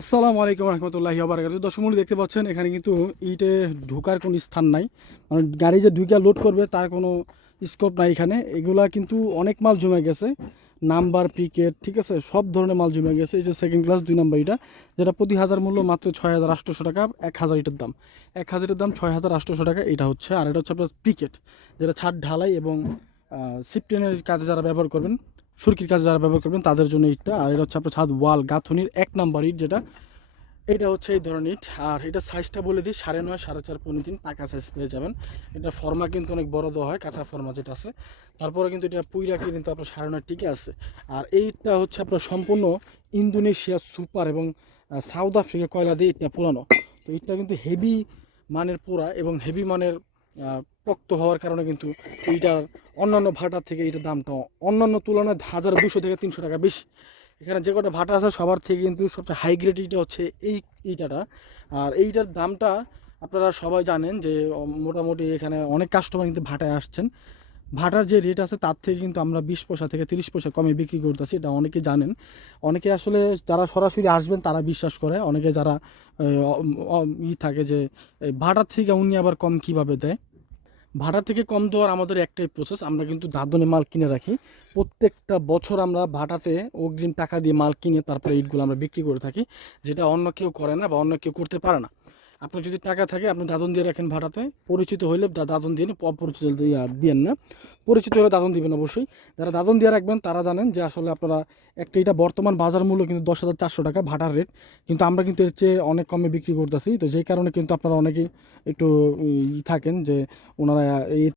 আসসালামু আলাইকুম রহমতুল্লাহি ওয়া বারাকাতুহু। দর্শক মণ্ডলী দেখতে পাচ্ছেন এখানে কিন্তু ইটে ঢোকার কোনো স্থান নাই, মানে গাড়ি যে ঢুকে লোড করবে তার কোনো স্কোপ নাই এখানে। এগুলা কিন্তু অনেক মাল জমে গেছে, নাম্বার পিকেট ঠিক আছে, সব ধরনের মাল জমে গেছে। এই যে সেকেন্ড ক্লাস 2 নাম্বার ইটা, যেটা প্রতি হাজার মূল্য মাত্র 6,800 টাকা। 1,000 ইটের দাম, 1,000-এর দাম 6,800 টাকা। এটা হচ্ছে, আর এটা হচ্ছে আপনার পিকেট, যেটা ছাদ ঢালাই এবং সিফটেনের কাজে যারা ব্যবহার করবেন, সুরকির কাজে যারা ব্যবহার করবেন তাদের জন্য ইটটা। আর এটা হচ্ছে আপনার ছাদ ওয়াল গাঁথনির 1 নাম্বার ইট, যেটা এটা হচ্ছে এই ধরনের ইট। আর এটা সাইজটা বলে দিই, 9.5 4.5 3 পাকা সাইজ পেয়ে যাবেন। এটা ফর্মা কিন্তু অনেক বড় দেওয়া হয়, কাঁচা ফর্মা যেটা আছে। তারপরে কিন্তু এটা পুইরাকে কিন্তু আপনার 9.5 টিকে আছে। আর এইটা হচ্ছে আপনার সম্পূর্ণ ইন্দোনেশিয়া সুপার এবং সাউথ আফ্রিকা কয়লা দিয়ে এটা পুরানো। তো এটা কিন্তু হেভি মানের পোড়া এবং হেভি মানের পোক্ত হওয়ার কারণে কিন্তু এইটার অন্যান্য ভাটার থেকে এইটার দামটা অন্যান্য তুলনায় 1,200 থেকে 300 টাকা বেশি। এখানে যে কটা ভাটা আছে সবার থেকে কিন্তু সবচেয়ে হাই গ্রেড ইটা হচ্ছে এই ইটাটা। আর এইটার দামটা আপনারা সবাই জানেন যে মোটামুটি এখানে অনেক কাস্টমার কিন্তু ভাটায় আসছেন। ভাটার যে রেট আছে তার থেকে কিন্তু আমরা 20 পয়সা থেকে 30 পয়সা কমে বিক্রি করতেছি, এটা অনেকে জানেন। অনেকে আসলে যারা সরাসরি আসবেন তারা বিশ্বাস করে, অনেকে যারা থাকে যে এই ভাটার থেকে উনি আবার কম কিভাবে দেয়। ভাড়া থেকে কম দেওয়ার আমাদের একটাই প্রসেস, আমরা কিন্তু দাদনে মাল কিনে রাখি। প্রত্যেকটা বছর আমরা ভাড়াতে অগ্রিম টাকা দিয়ে মাল কিনে তারপরে ইটগুলো আমরা বিক্রি করে থাকি, যেটা অন্য কেউ করে না বা অন্য কেউ করতে পারে না। আপনার যদি টাকা থাকে আপনি দাদন দিয়ে রাখেন ভাড়াতে, পরিচিত হইলে দাদন দিয়ে, অপরিচিত দিয়েন না। পরিচিত হলে দাদন দিবেন অবশ্যই। যারা দাদন দিয়ে রাখবেন তারা জানেন যে আসলে আপনারা একটা, এটা বর্তমান বাজার মূল্য কিন্তু 10,400 টাকা ভাড়ার রেট, কিন্তু আমরা কিন্তু এর চেয়ে অনেক কমে বিক্রি করতেছি। তো যেই কারণে কিন্তু আপনারা অনেকেই একটু থাকেন যে ওনারা এই